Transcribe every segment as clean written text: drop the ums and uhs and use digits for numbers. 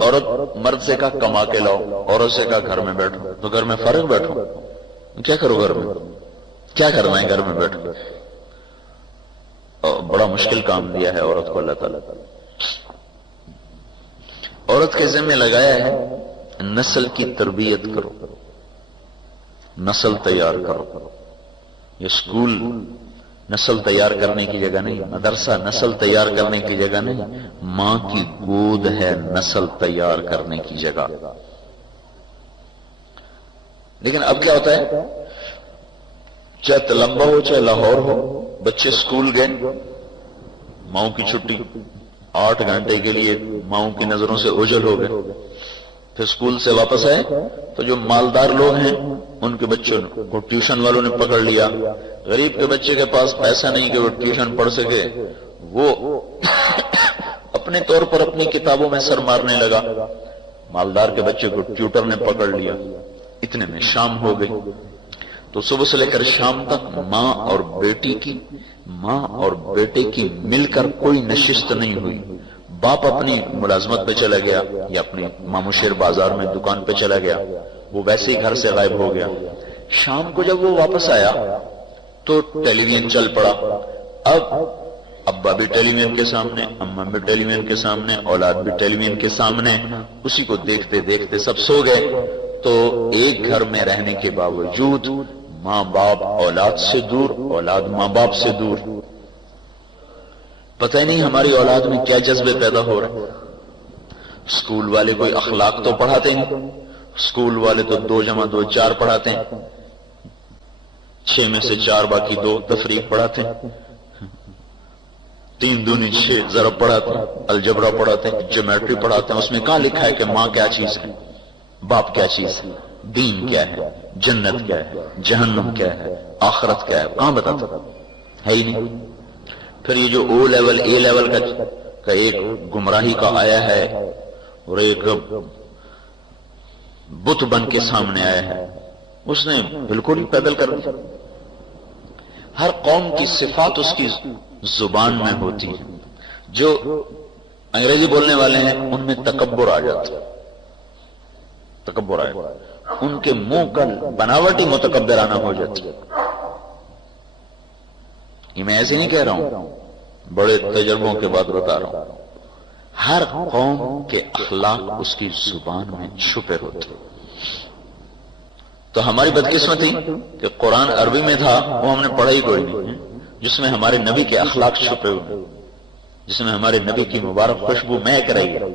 عورت مرد سے کہا کما کے لاؤ، عورت سے کہا گھر میں بیٹھو، تو گھر میں فارغ بیٹھو، کیا کرو گھر میں؟ کیا کرنا ہے گھر میں بیٹھ کر؟ بڑا مشکل کام دیا ہے عورت کو اللہ تعالیٰ۔ عورت کے ذمہ لگایا ہے نسل کی تربیت کرو، نسل تیار کرو۔ یہ اسکول نسل تیار کرنے کی جگہ نہیں، مدرسہ نسل تیار کرنے کی جگہ نہیں، ماں کی گود ہے نسل تیار کرنے کی جگہ۔ لیکن اب کیا ہوتا ہے، چاہے تلمبا ہو چاہے لاہور ہو، بچے اسکول گئے، ماؤں کی چھٹی 8 گھنٹے کے لیے ماؤں کی نظروں سے اوجھل ہو گئے، پھر اسکول سے واپس آئے تو جو مالدار لوگ ہیں ان کے بچوں کو ٹیوشن والوں نے پکڑ لیا، غریب کے بچے کے پاس پیسہ نہیں کہ وہ ٹیوشن پڑھ سکے، وہ اپنے طور پر اپنی کتابوں میں سر مارنے لگا، مالدار کے بچے کو ٹیوٹر نے پکڑ لیا، اتنے میں شام ہو گئی۔ تو صبح سے لے کر شام تک ماں اور بیٹے کی مل کر کوئی نشست نہیں ہوئی۔ باپ اپنی ملازمت پہ چلا گیا یا اپنی مامو شیر بازار میں دکان پہ چلا گیا، وہ ویسے ہی گھر سے غائب ہو گیا۔ شام کو جب وہ واپس آیا تو ٹیلی ویژن چل پڑا، اب ابا بھی ٹیلی ویژن کے سامنے، اماں بھی ٹیلی ویژن کے سامنے، اولاد بھی ٹیلی ویژن کے سامنے، اسی کو دیکھتے دیکھتے سب سو گئے۔ تو ایک گھر میں رہنے کے باوجود ماں باپ اولاد سے دور، اولاد ماں باپ سے دور۔ پتہ ہی نہیں ہماری اولاد میں کیا جذبے پیدا ہو رہے ہیں۔ اسکول والے کوئی اخلاق تو پڑھاتے نہیں، اسکول والے تو 2 × 2 = 4 پڑھاتے ہیں، 6 میں سے 4 باقی 2 تفریق پڑھاتے ہیں، 3 × 2 = 6 ضرب پڑھاتے ہیں، الجبرا پڑھاتے ہیں، جیومیٹری پڑھاتے ہیں۔ اس میں کہاں لکھا ہے کہ ماں کیا چیز ہے، باپ کیا چیز ہے، دین کیا ہے، جنت کیا ہے، جہنم کیا ہے، آخرت کیا ہے، کہاں بتاتا ہے ہی نہیں۔ پھر یہ جو او لیول اے لیول کا ایک گمراہی کا آیا ہے اور ایک بت بن کے سامنے آیا ہے، اس نے بالکل ہی پیدل کر دیا۔ ہر قوم کی صفات اس کی زبان میں ہوتی ہے۔ جو انگریزی بولنے والے ہیں ان میں تکبر آ جاتا ہے، تکبر آئے، ان کے منہ کا بناوٹی متکبرانہ ہو جاتی ہے۔ یہ میں ایسے نہیں کہہ رہا ہوں، بڑے تجربوں کے بعد بتا رہا ہوں۔ ہر قوم کے اخلاق اس کی زبان میں چھپے ہوتے۔ تو ہماری بدقسمتی کہ قرآن عربی میں تھا، وہ ہم نے پڑھا ہی کوئی نہیں، جس میں ہمارے نبی کے اخلاق چھپے ہوئے، جس میں ہمارے نبی کی مبارک خوشبو مہک رہی ہے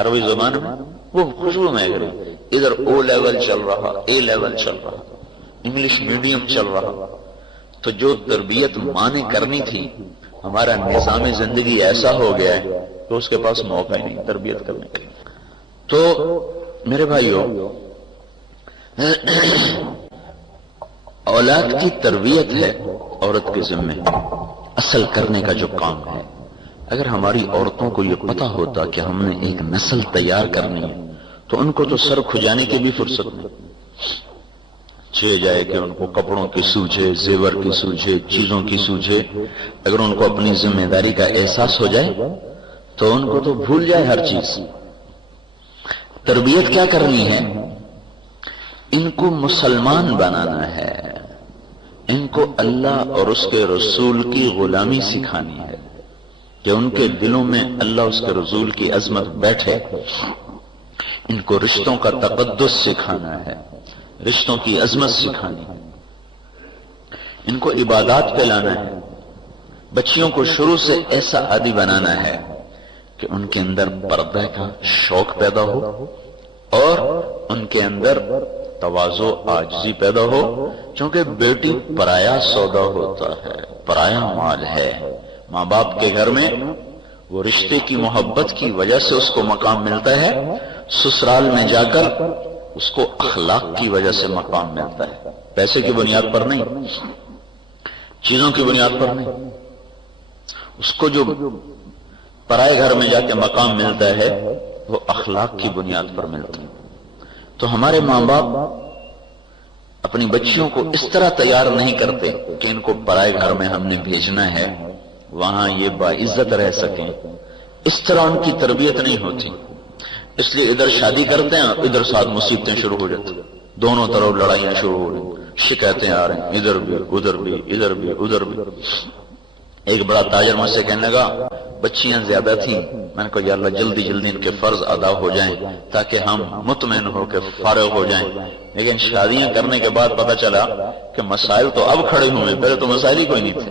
عربی زبان میں، وہ خوشبو مہک رہی ہے۔ ادھر او لیول چل رہا، اے لیول چل رہا، انگلش میڈیم چل رہا۔ تو جو تربیت ماں نے کرنی تھی، ہمارا نظام زندگی ایسا ہو گیا ہے کہ اس کے پاس موقع ہی نہیں تربیت کرنے کا۔ تو میرے بھائیوں، اولاد کی تربیت ہے عورت کے ذمہ اصل کرنے کا جو کام ہے۔ اگر ہماری عورتوں کو یہ پتہ ہوتا کہ ہم نے ایک نسل تیار کرنی ہے تو ان کو تو سر کھجانے کی بھی فرصت نہیں، چھ جائے کہ ان کو کپڑوں کی سوجھے، زیور کی سوجھے، چیزوں کی سوجھے۔ اگر ان کو اپنی ذمہ داری کا احساس ہو جائے تو ان کو تو بھول جائے ہر چیز۔ تربیت کیا کرنی ہے؟ ان کو مسلمان بنانا ہے، ان کو اللہ اور اس کے رسول کی غلامی سکھانی ہے، کہ ان کے دلوں میں اللہ اس کے رسول کی عظمت بیٹھے۔ ان کو رشتوں کا تقدس سکھانا ہے، رشتوں کی عظمت سکھانی ہے، ان کو عبادات پہ لانا ہے۔ بچیوں کو شروع سے ایسا عادی بنانا ہے کہ ان کے اندر پردہ کا شوق پیدا ہو اور ان کے اندر تواضع عاجزی پیدا ہو، چونکہ بیٹی پرایا سودا ہوتا ہے، پرایا مال ہے۔ ماں باپ کے گھر میں وہ رشتے کی محبت کی وجہ سے اس کو مقام ملتا ہے، سسرال میں جا کر اس کو اخلاق کی وجہ سے مقام ملتا ہے، پیسے کی بنیاد پر نہیں، چیزوں کی بنیاد پر نہیں۔ اس کو جو پرائے گھر میں جا کے مقام ملتا ہے وہ اخلاق کی بنیاد پر ملتا ہے۔ تو ہمارے ماں باپ اپنی بچیوں کو اس طرح تیار نہیں کرتے کہ ان کو پرائے گھر میں ہم نے بھیجنا ہے، وہاں یہ باعزت رہ سکیں، اس طرح ان کی تربیت نہیں ہوتی۔ اس لیے ادھر شادی کرتے ہیں ادھر ساتھ مصیبتیں شروع ہو جاتی ہیں، دونوں طرف لڑائیاں شروع ہو رہی، شکایتیں آ رہی ہیں، ادھر بھی ادھر بھی ادھر بھی ادھر بھی۔ ایک بڑا تاجر مجھ سے کہنے لگا بچیاں زیادہ تھیں، میں نے کہا یا اللہ جلدی جلدی ان کے فرض ادا ہو جائیں تاکہ ہم مطمئن ہو کے فارغ ہو جائیں۔ لیکن شادیاں کرنے کے بعد پتہ چلا کہ مسائل تو اب کھڑے ہوئے، پہلے تو مسائل ہی کوئی نہیں تھے،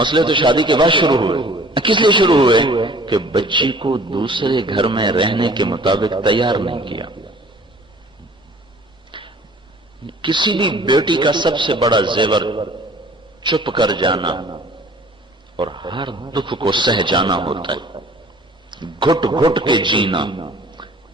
مسئلے تو شادی کے بعد شروع ہوئے۔ کس لیے شروع ہوئے؟ کہ بچی کو دوسرے گھر میں رہنے کے مطابق تیار نہیں کیا۔ کسی بھی بیٹی کا سب سے بڑا زیور چپ کر جانا اور ہر دکھ کو سہ جانا ہوتا ہے، گھٹ گھٹ کے جینا۔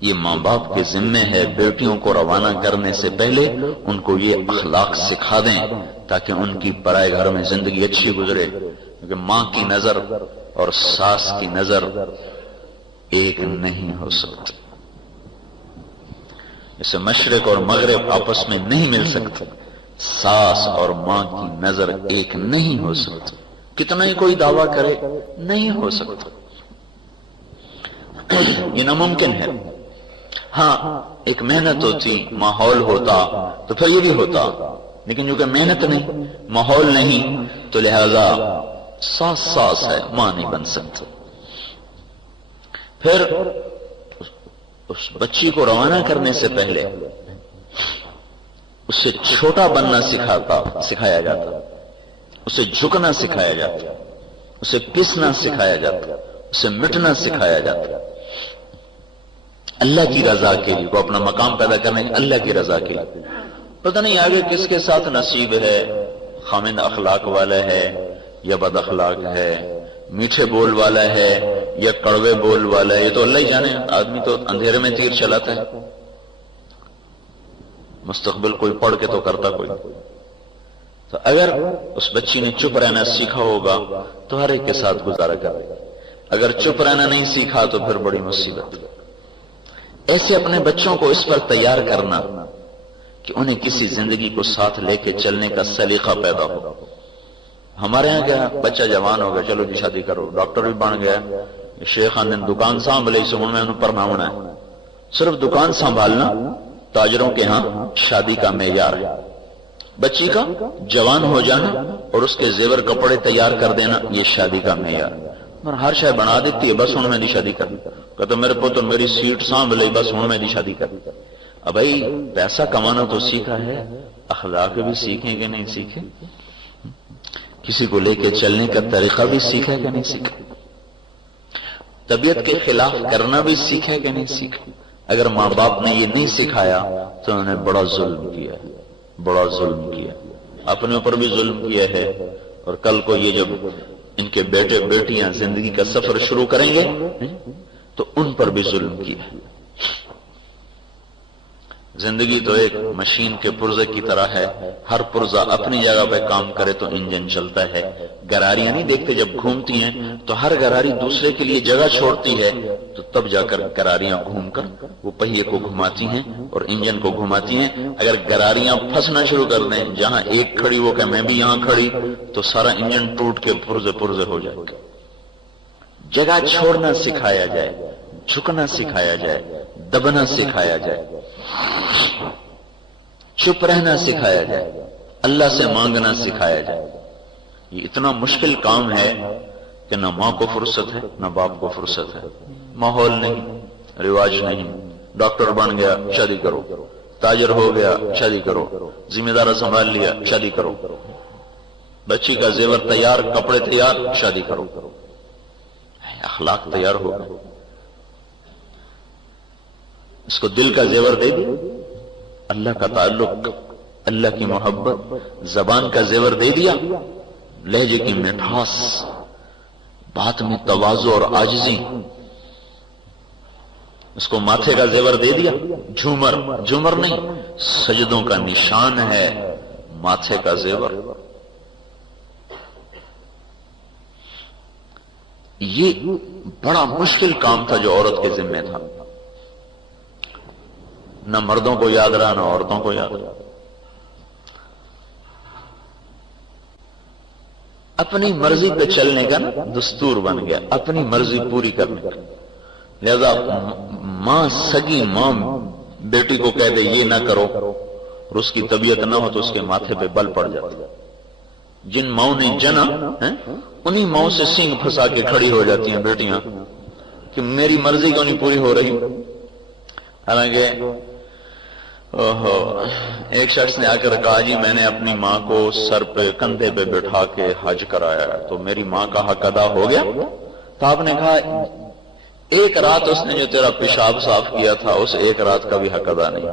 یہ ماں باپ کے ذمے ہے بیٹیوں کو روانہ کرنے سے پہلے ان کو یہ اخلاق سکھا دیں تاکہ ان کی پرائے گھر میں زندگی اچھی گزرے، کیونکہ ماں کی نظر اور ساس کی نظر ایک نہیں ہو سکتی، جیسے مشرق اور مغرب آپس میں نہیں مل سکتے، ساس اور ماں کی نظر ایک نہیں ہو سکتی، کتنا ہی کوئی دعویٰ کرے نہیں ہو سکتا، یہ ناممکن ہے۔ ہاں ایک محنت ہوتی، ماحول ہوتا تو پھر یہ بھی ہوتا، لیکن جو کہ محنت نہیں، ماحول نہیں، تو لہذا ساس ساس ہے، ماں نہیں بن سکتا۔ پھر اس بچی کو روانہ کرنے سے پہلے اسے چھوٹا بننا سکھایا جاتا، اسے جھکنا سکھایا جاتا، اسے پسنا سکھایا جاتا، اسے مٹنا سکھایا جاتا، اللہ کی رضا کے لیے، وہ اپنا مقام پیدا کرنے کے اللہ کی رضا کے لیے۔ پتہ نہیں آگے کس کے ساتھ نصیب ہے، خامن اخلاق والا ہے یا بد اخلاق ہے، میٹھے بول والا ہے یا کڑوے بول والا ہے، یہ تو اللہ ہی جانے، آدمی تو اندھیرے میں تیر چلاتا ہے، مستقبل کوئی پڑھ کے تو کرتا کوئی۔ تو اگر اس بچی نے چپ رہنا سیکھا ہوگا تو ہر ایک کے ساتھ گزارا کرے گا، اگر چپ رہنا نہیں سیکھا تو پھر بڑی مصیبت۔ ایسے اپنے بچوں کو اس پر تیار کرنا کہ انہیں کسی زندگی کو ساتھ لے کے چلنے کا سلیقہ پیدا ہو۔ ہمارے ہاں کیا، بچہ جوان ہو گیا، چلو جی شادی کرو، ڈاکٹر بھی بن گیا، شیخ نے دکان سنبھالی، سمجھ میں انہیں پڑھنا ہونا ہے۔ صرف دکان سنبھالنا تاجروں کے ہاں شادی کا معیار ہے، بچی کا جوان ہو جانا اور اس کے زیور کپڑے تیار کر دینا یہ شادی کا معیار، اور ہر شے بنا دیتی ہے، بس ہوں میں دی شادی کر، کہتا میرے پتر میری سیٹ سانبھ، بس ہوں میں دی شادی کر۔ اب بھائی پیسہ کمانا تو سیکھا ہے، اخلاق بھی سیکھیں کہ نہیں سیکھے، کسی کو لے کے چلنے کا طریقہ بھی سیکھا کہ نہیں سیکھا، طبیعت کے خلاف کرنا بھی سیکھا کہ نہیں سیکھا۔ اگر ماں باپ نے یہ نہیں سکھایا تو انہوں نے بڑا ظلم کیا، بڑا ظلم کیا، اپنے اوپر بھی ظلم کیا ہے، اور کل کو یہ جب ان کے بیٹے بیٹیاں زندگی کا سفر شروع کریں گے تو ان پر بھی ظلم کیا ہے۔ زندگی تو ایک مشین کے پرزے کی طرح ہے، ہر پرزہ اپنی جگہ پہ کام کرے تو انجن چلتا ہے۔ گراریاں نہیں دیکھتے جب گھومتی ہیں تو ہر گراری دوسرے کے لیے جگہ چھوڑتی ہے، تو تب جا کر گراریاں گھوم کر وہ پہیے کو گھماتی ہیں اور انجن کو گھماتی ہیں۔ اگر گراریاں پھنسنا شروع کر دیں، جہاں ایک کھڑی ہو کہ میں بھی یہاں کھڑی، تو سارا انجن ٹوٹ کے پرزے پرزے ہو جائے گا۔ جگہ چھوڑنا سکھایا جائے، جھکنا سکھایا جائے، دبنا سکھایا جائے، چپ رہنا سکھایا جائے، اللہ سے مانگنا سکھایا جائے۔ یہ اتنا مشکل کام ہے کہ نہ ماں کو فرصت ہے نہ باپ کو فرصت ہے، ماحول نہیں، رواج نہیں، ڈاکٹر بن گیا شادی کرو، تاجر ہو گیا شادی کرو، ذمہ دار سنبھال لیا شادی کرو، بچی کا زیور تیار، کپڑے تیار، شادی کرو، اخلاق تیار ہو گئے، اس کو دل کا زیور دے دی، اللہ کا تعلق، اللہ کی محبت، زبان کا زیور دے دیا، لہجے کی مٹھاس، بات میں تواضع اور عاجزی، اس کو ماتھے کا زیور دے دیا، جھومر، جھومر نہیں، سجدوں کا نشان ہے ماتھے کا زیور۔ یہ بڑا مشکل کام تھا جو عورت کے ذمہ تھا، نہ مردوں کو یاد رہا نہ عورتوں کو یاد رہا، اپنی مرضی پہ چلنے کا نا دستور بن گیا، اپنی مرضی پوری کرنے کا۔ لہذا ماں سگی ماں بیٹی کو کہہ دے یہ نہ کرو اور اس کی طبیعت نہ ہو تو اس کے ماتھے پہ بل پڑ جاتا. جن ماؤں نے جنا انہی ماؤں سے سینگ پھنسا کے کھڑی ہو جاتی ہیں بیٹیاں کہ میری مرضی کیوں نہیں پوری ہو رہی. حالانکہ ایک شخص نے آ کر کہا جی میں نے اپنی ماں کو سر پہ کندھے پہ بٹھا کے حج کرایا تو میری ماں کا حق ادا ہو گیا. تو آپ نے کہا ایک رات اس نے جو تیرا پیشاب صاف کیا تھا اس ایک رات کا بھی حق ادا نہیں,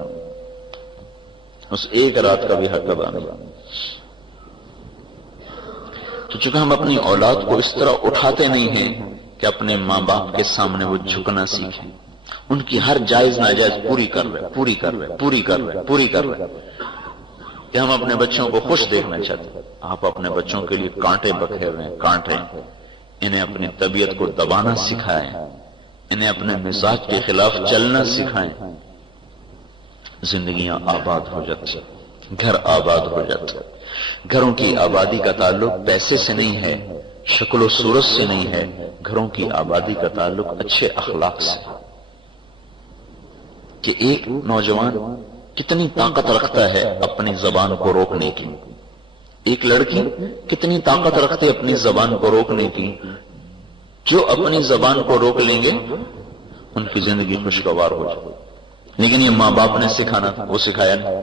اس ایک رات کا بھی حق ادا نہیں. تو چونکہ ہم اپنی اولاد کو اس طرح اٹھاتے نہیں ہیں کہ اپنے ماں باپ کے سامنے وہ جھکنا سیکھیں, ان کی ہر جائز ناجائز پوری کر رہے کہ ہم اپنے بچوں کو خوش دیکھنا چاہتے ہیں. آپ اپنے بچوں کے لیے کانٹے بکھیرے ہیں, کانٹے, انہیں اپنی طبیعت کو دبانا سکھائیں, انہیں اپنے مزاج کے خلاف چلنا سکھائیں. زندگیاں آباد ہو جاتی, گھر آباد ہو جاتے. گھروں کی آبادی کا تعلق پیسے سے نہیں ہے, شکل و صورت سے نہیں ہے, گھروں کی آبادی کا تعلق اچھے اخلاق سے. کہ ایک نوجوان کتنی طاقت رکھتا ہے اپنی زبان کو روکنے کی, ایک لڑکی کتنی طاقت رکھتے اپنی زبان کو روکنے کی. جو اپنی زبان کو روک لیں گے ان کی زندگی خوشگوار ہو جائے. لیکن یہ ماں باپ نے سکھانا تھا, وہ سکھایا نہیں.